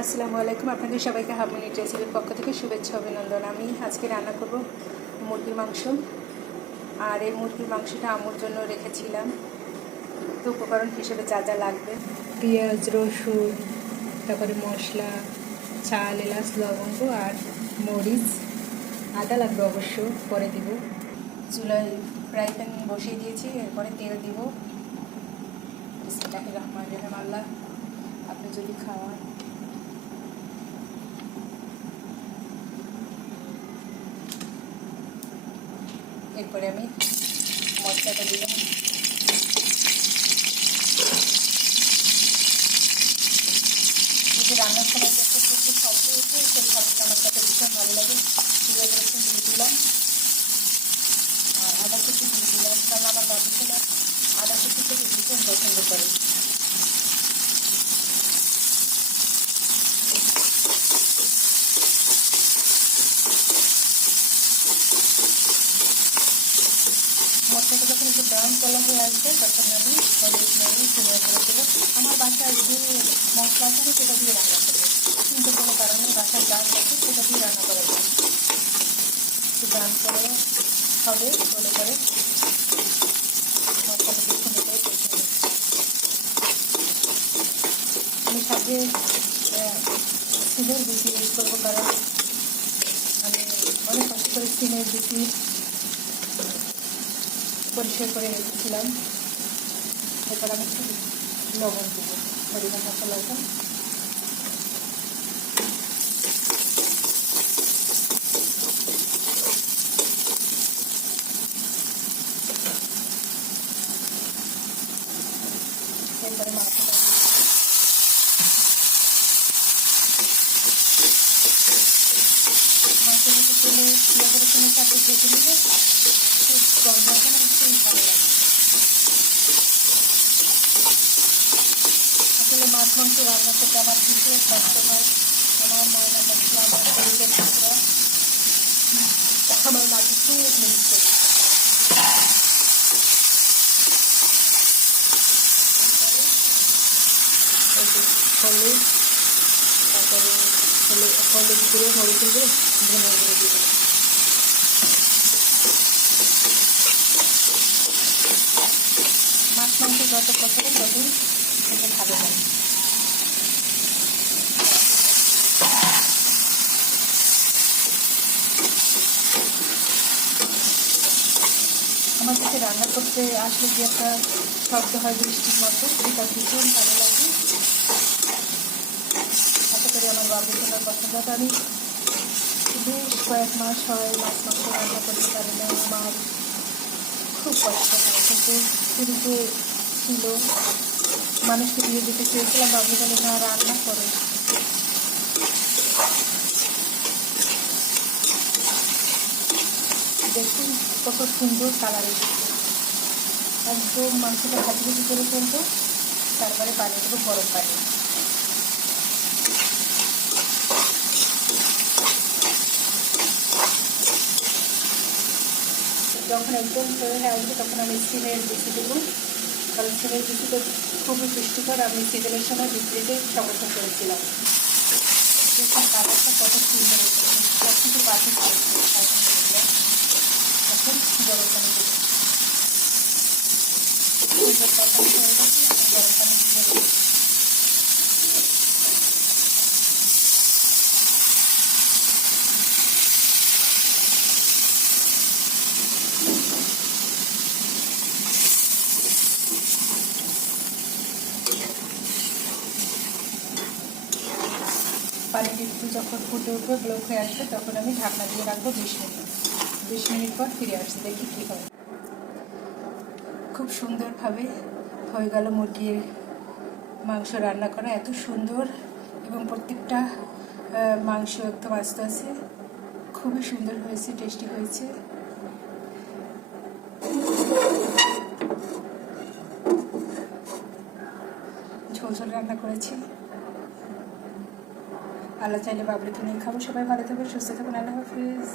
আসসালামু আলাইকুম। আপনাদের সবাইকে হারমোনি রেসিপির পক্ষ থেকে শুভেচ্ছা অভিনন্দন। আমি আজকে রান্না করব মুরগির মাংস, আর এই মুরগির মাংসটা আম্মুর জন্য রেখেছিলাম। তো উপকরণ হিসেবে যা যা লাগবে: পেঁয়াজ, রসুন, তারপরে মশলা, চাল, এলাচ, লবঙ্গ আর মরিচ, আদা লাগবে অবশ্য, পরে দিব। চুলায় ফ্রাই প্যান বসিয়ে দিয়েছি, এরপরে তেল দিব। বিসমিল্লাহির রহমানির রহিম। আল্লাহ আপনি যদি খাওয়ান। এরপরে আমি মশলাটা দিলাম। যদি রান্নার সময় যে একটা প্রচুর শব্দ হচ্ছে, সেই শব্দটা আমার কাছে ভীষণ ভালো লাগে। পেঁয়াজ রসুন দিয়ে দিলাম আর আদা কুচি দিয়ে দিলাম, কারণ আমার বাবুগুলো আদা কুচি থেকে ভীষণ পছন্দ করে। মশলাটা যখন একটু ব্রাউন কালার হয়ে আসবে, তখন আমি হলুদ মরিচ ধনিয়া করে দেবো। আমার বাসায় যে মশলা আছে সেটা দিয়ে রান্না করবো, কিন্তু কোনো কারণে বাসায় যা আছে সেটা দিয়ে রান্না করা যায়। একটু ব্রাউন করে হবে, হলে পরে মশলাটা দিয়ে সুন্দর করে কষে নেব। আমি সাথে সিমের বিচি ইউজ করবো, কারণ আমি অনেক কষ্ট করে সিমের বিচি পরিষ্কার করে রেখেছিলাম। এরপর আমি একটু লবণ দেবো, পরিমাণ মশলাটা। এরপরে মাংসটা মাংসটাকে তেলে পেঁয়াজ রসুনের সাথে ভেজে নিলে খুব গন্ধ হবে না, খুবই ভালো লাগে। আসলে মাছ মাংস রান্না করতে আমার ভীষণ কষ্ট হয়। আমার ময়না মশলা, আমার শরীরের টুকরা, আমার মাকে খুব মিস করি। হলুদ, তারপরে হলুদ গুঁড়ো, হলুদ গুঁড়ো, ধনে গুঁড়ো দিয়ে দেবো। মাছ মাংস যত পছন্দ ততই খেতে ভালো হয়। আমার কাছে রান্না করতে আসলে যে একটা শব্দ হয় বৃষ্টির মতো, সেটা ভীষণ ভালো লাগে। আশা করি আমার বাবুর জন্য পছন্দ হবে। আমি বেশ কয়েক মাস হয় মাছ মাংস রান্না করতে পারি না, আমার খুব কষ্ট হয়। কিন্তু শুরুতে ছিল, মানুষকে দিয়ে দিতে চেয়েছিলাম, বাবু বলে না, রান্না করে। দেখুন কত সুন্দর কালার এসেছে, একদম মাংসটা ভাজি ভাজি করে ফেলবো। তারপরে পানি দেবো, গরম পানি। যখন একদম হয়ে আসবে তখন আমি সিমের বিচি দেবো, কারণ সিমের বিচি তো খুবই পুষ্টিকর। আমি সিজনের সময় বিক্রিতে সংরক্ষণ করেছিলাম। দেখুন কালারটা কত সুন্দর এসেছে, সব কিছু পাঠিয়ে এখন গরম পানি দেবো। সুন্দর তখন হয়ে গেছে, এখন গরম পানি দিয়ে দেবো। পানিটা একটু যখন ফুটে উঠবে, ব্লক হয়ে আসবে, তখন আমি ঢাকনা দিয়ে রাখবো 20 মিনিট। 20 মিনিট পর ফিরে আসছি, দেখি কী হয়। খুব সুন্দরভাবে হয়ে গেল মুরগির মাংস রান্না করা, এত সুন্দর, এবং প্রত্যেকটা মাংস একদম আস্তে আস্তে খুবই সুন্দর হয়েছে, টেস্টি হয়েছে। ঝোল ঝোল রান্না করেছি। আল্লাহ চাইলে বাবলিকে নিয়ে খাবো। সবাই ভালো থাকবেন, সুস্থ থাকবেন। আল্লাহ হাফিজ।